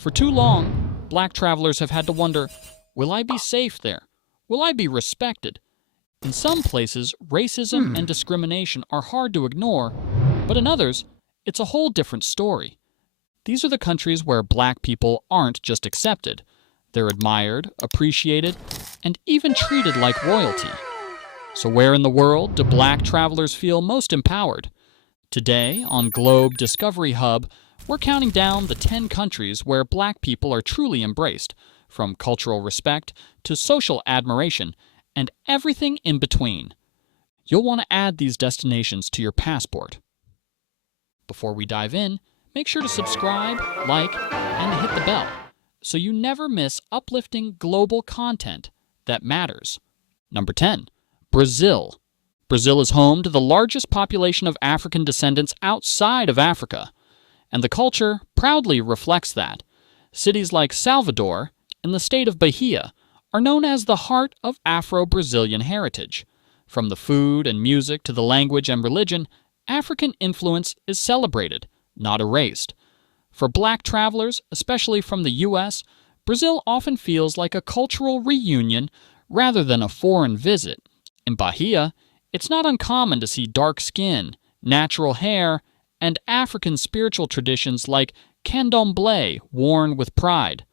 For too long, black travelers have had to wonder, will I be safe there? Will I be respected? In some places, racism and discrimination are hard to ignore, but in others, it's a whole different story. These are the countries where black people aren't just accepted. They're admired, appreciated, and even treated like royalty. So where in the world do black travelers feel most empowered? Today, on Globe Discovery Hub, we're counting down the 10 countries where black people are truly embraced, from cultural respect to social admiration, and everything in between. You'll want to add these destinations to your passport. Before we dive in, make sure to subscribe, like, and hit the bell so you never miss uplifting global content that matters. Number 10. Brazil. Brazil is home to the largest population of African descendants outside of Africa, and the culture proudly reflects that. Cities like Salvador, in the state of Bahia, are known as the heart of Afro-Brazilian heritage. From the food and music to the language and religion, African influence is celebrated, not erased. For black travelers, especially from the U.S., Brazil often feels like a cultural reunion rather than a foreign visit. In Bahia, it's not uncommon to see dark skin, natural hair, and African spiritual traditions like candomblé worn with pride.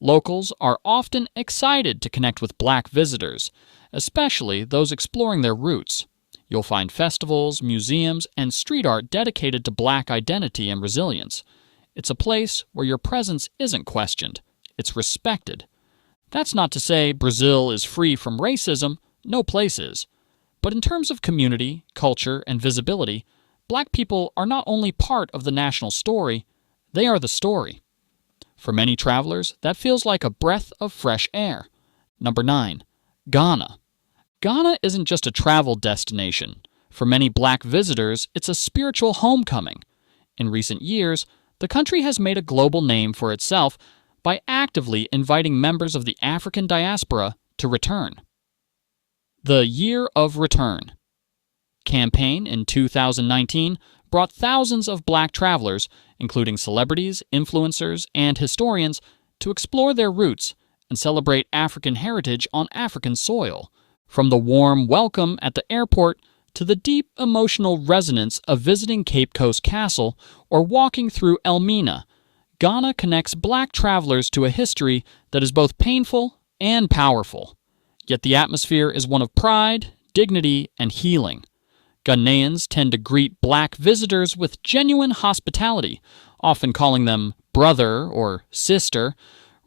Locals are often excited to connect with black visitors, especially those exploring their roots. You'll find festivals, museums, and street art dedicated to black identity and resilience. It's a place where your presence isn't questioned, it's respected. That's not to say Brazil is free from racism, no place is. But in terms of community, culture, and visibility, black people are not only part of the national story, they are the story. For many travelers, that feels like a breath of fresh air. Number 9. Ghana. Ghana isn't just a travel destination. For many black visitors, it's a spiritual homecoming. In recent years, the country has made a global name for itself by actively inviting members of the African diaspora to return. The Year of Return campaign in 2019 brought thousands of black travelers, including celebrities, influencers, and historians, to explore their roots and celebrate African heritage on African soil. From the warm welcome at the airport to the deep emotional resonance of visiting Cape Coast Castle or walking through Elmina, Ghana connects black travelers to a history that is both painful and powerful. Yet the atmosphere is one of pride, dignity, and healing. Ghanaians tend to greet black visitors with genuine hospitality, often calling them brother or sister,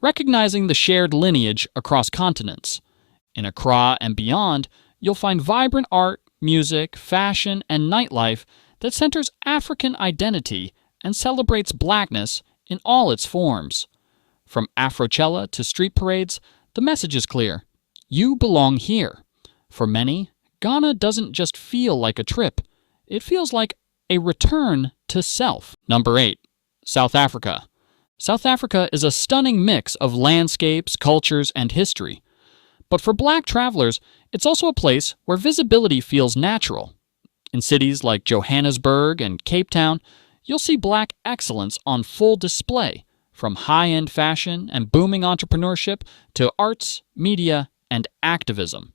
recognizing the shared lineage across continents. In Accra and beyond, you'll find vibrant art, music, fashion, and nightlife that centers African identity and celebrates blackness in all its forms. From Afrochella to street parades, the message is clear. You belong here. For many, Ghana doesn't just feel like a trip. It feels like a return to self. Number 8. South Africa. South Africa is a stunning mix of landscapes, cultures, and history. But for black travelers, it's also a place where visibility feels natural. In cities like Johannesburg and Cape Town, you'll see black excellence on full display, from high-end fashion and booming entrepreneurship to arts, media, and activism.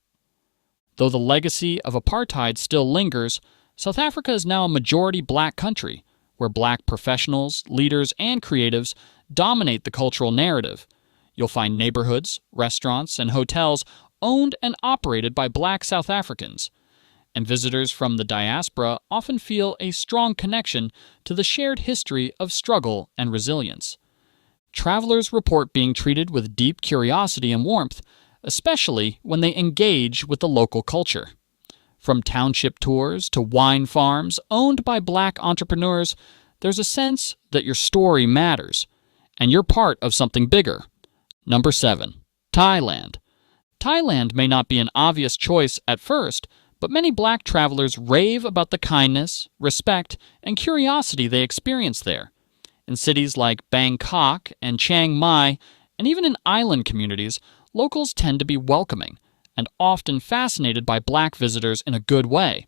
Though the legacy of apartheid still lingers, South Africa is now a majority black country, where black professionals, leaders, and creatives dominate the cultural narrative. You'll find neighborhoods, restaurants, and hotels owned and operated by black South Africans, and visitors from the diaspora often feel a strong connection to the shared history of struggle and resilience. Travelers report being treated with deep curiosity and warmth, especially when they engage with the local culture. From township tours to wine farms owned by black entrepreneurs, there's a sense that your story matters, and you're part of something bigger. Number 7. Thailand. Thailand may not be an obvious choice at first, but many black travelers rave about the kindness, respect, and curiosity they experience there. In cities like Bangkok and Chiang Mai, and even in island communities, locals tend to be welcoming and often fascinated by black visitors in a good way.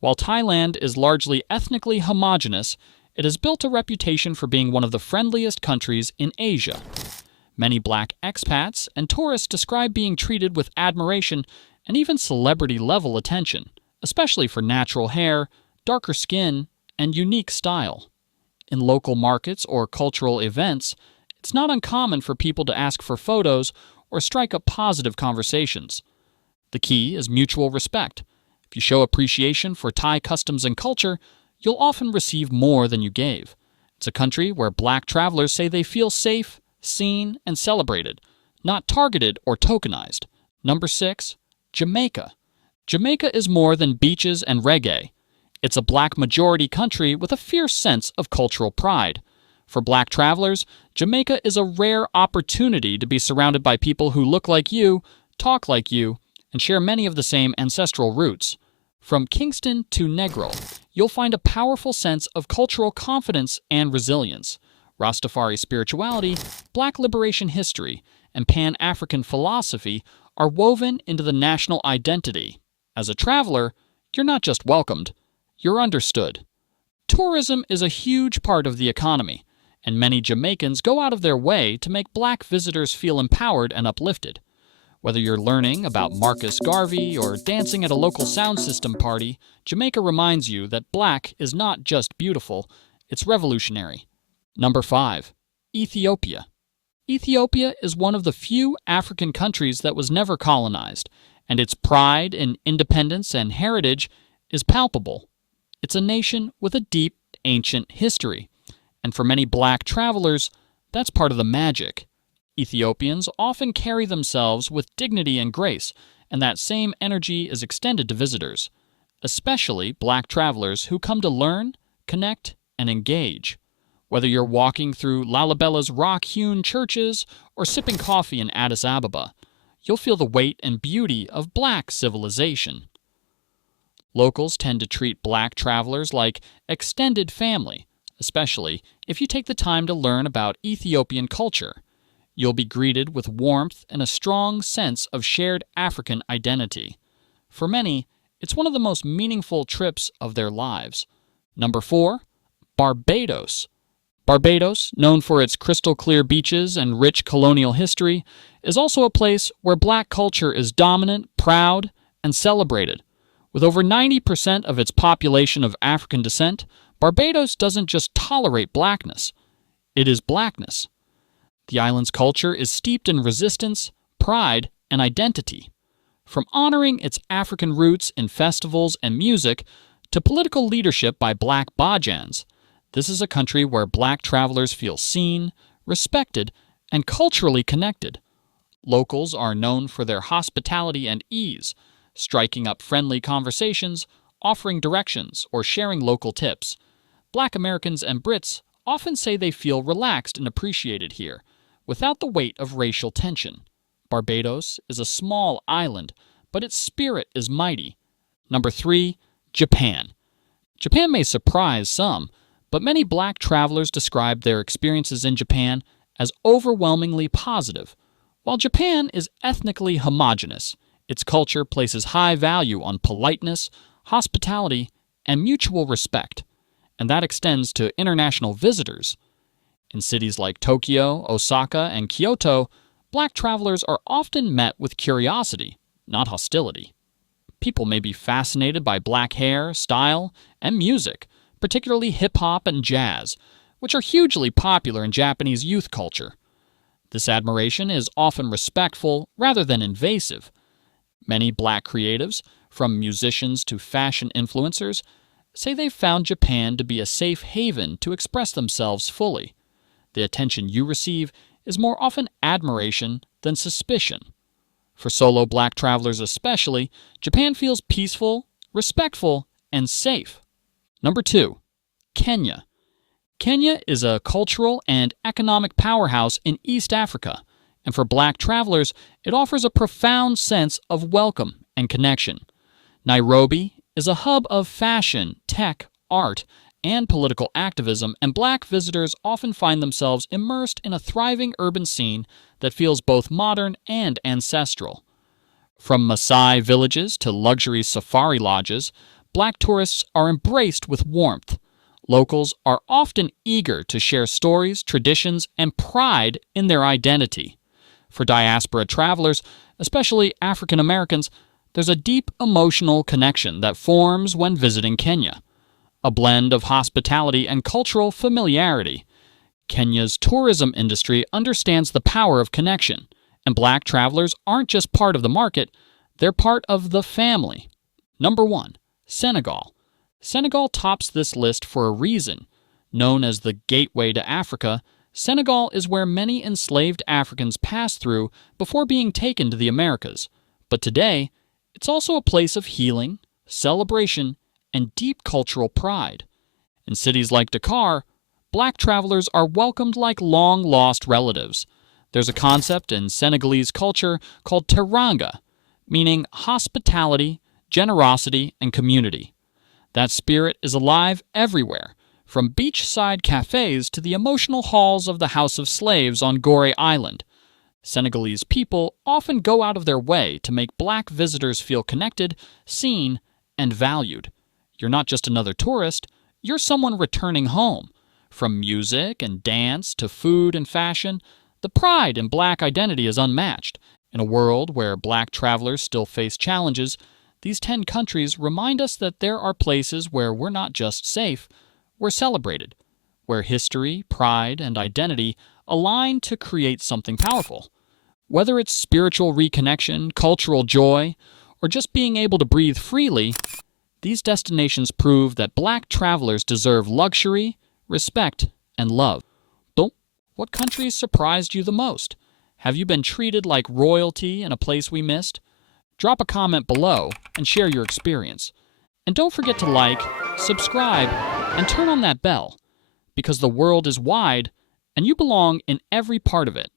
While Thailand is largely ethnically homogenous, It has built a reputation for being one of the friendliest countries in Asia. Many black expats and tourists describe being treated with admiration and even celebrity-level attention, especially for natural hair, darker skin, and unique style. In local markets or cultural events, it's not uncommon for people to ask for photos or strike up positive conversations. The key is mutual respect. If you show appreciation for Thai customs and culture, you'll often receive more than you gave. It's a country where black travelers say they feel safe, seen, and celebrated, not targeted or tokenized. Number 6. Jamaica. Jamaica is more than beaches and reggae. It's a black majority country with a fierce sense of cultural pride. For black travelers, Jamaica is a rare opportunity to be surrounded by people who look like you, talk like you, and share many of the same ancestral roots. From Kingston to Negril, you'll find a powerful sense of cultural confidence and resilience. Rastafari spirituality, black liberation history, and Pan-African philosophy are woven into the national identity. As a traveler, you're not just welcomed, you're understood. Tourism is a huge part of the economy, and many Jamaicans go out of their way to make black visitors feel empowered and uplifted. Whether you're learning about Marcus Garvey or dancing at a local sound system party, Jamaica reminds you that black is not just beautiful, it's revolutionary. Number 5. Ethiopia. Ethiopia is one of the few African countries that was never colonized, and its pride in independence and heritage is palpable. It's a nation with a deep, ancient history, and for many black travelers, that's part of the magic. Ethiopians often carry themselves with dignity and grace, and that same energy is extended to visitors, especially black travelers who come to learn, connect, and engage. Whether you're walking through Lalabella's rock-hewn churches or sipping coffee in Addis Ababa, you'll feel the weight and beauty of black civilization. Locals tend to treat black travelers like extended family, especially if you take the time to learn about Ethiopian culture. You'll be greeted with warmth and a strong sense of shared African identity. For many, it's one of the most meaningful trips of their lives. Number 4. Barbados. Barbados, known for its crystal-clear beaches and rich colonial history, is also a place where black culture is dominant, proud, and celebrated. With over 90% of its population of African descent, Barbados doesn't just tolerate blackness, it is blackness. The island's culture is steeped in resistance, pride, and identity. From honoring its African roots in festivals and music to political leadership by black Bajans, this is a country where black travelers feel seen, respected, and culturally connected. Locals are known for their hospitality and ease, striking up friendly conversations, offering directions, or sharing local tips. Black Americans and Brits often say they feel relaxed and appreciated here, without the weight of racial tension. Barbados is a small island, but its spirit is mighty. Number 3. Japan. Japan may surprise some, but many black travelers describe their experiences in Japan as overwhelmingly positive. While Japan is ethnically homogeneous, its culture places high value on politeness, hospitality, and mutual respect, and that extends to international visitors. In cities like Tokyo, Osaka, and Kyoto, black travelers are often met with curiosity, not hostility. People may be fascinated by black hair, style, and music, particularly hip-hop and jazz, which are hugely popular in Japanese youth culture. This admiration is often respectful rather than invasive. Many black creatives, from musicians to fashion influencers, say they've found Japan to be a safe haven to express themselves fully. The attention you receive is more often admiration than suspicion. For solo black travelers especially, Japan feels peaceful, respectful, and safe. Number 2. Kenya. Kenya is a cultural and economic powerhouse in East Africa, and for black travelers, it offers a profound sense of welcome and connection. Nairobi is a hub of fashion, tech, art, and political activism, and black visitors often find themselves immersed in a thriving urban scene that feels both modern and ancestral. From Maasai villages to luxury safari lodges, black tourists are embraced with warmth. Locals are often eager to share stories, traditions, and pride in their identity. For diaspora travelers, especially African Americans, there's a deep emotional connection that forms when visiting Kenya, a blend of hospitality and cultural familiarity. Kenya's tourism industry understands the power of connection, and black travelers aren't just part of the market, they're part of the family. Number 1. Senegal. Senegal tops this list for a reason. Known as the gateway to Africa, Senegal is where many enslaved Africans passed through before being taken to the Americas. But today, it's also a place of healing, celebration, and deep cultural pride. In cities like Dakar, black travelers are welcomed like long-lost relatives. There's a concept in Senegalese culture called teranga, meaning hospitality, generosity, and community. That spirit is alive everywhere, from beachside cafes to the emotional halls of the House of Slaves on Gorée Island. Senegalese people often go out of their way to make black visitors feel connected, seen, and valued. You're not just another tourist, you're someone returning home. From music and dance to food and fashion, the pride in black identity is unmatched. In a world where black travelers still face challenges, these 10 countries remind us that there are places where we're not just safe, we're celebrated, where history, pride, and identity align to create something powerful. Whether it's spiritual reconnection, cultural joy, or just being able to breathe freely, these destinations prove that black travelers deserve luxury, respect, and love. So, what countries surprised you the most? Have you been treated like royalty in a place we missed? Drop a comment below and share your experience. And don't forget to like, subscribe, and turn on that bell, because the world is wide and you belong in every part of it.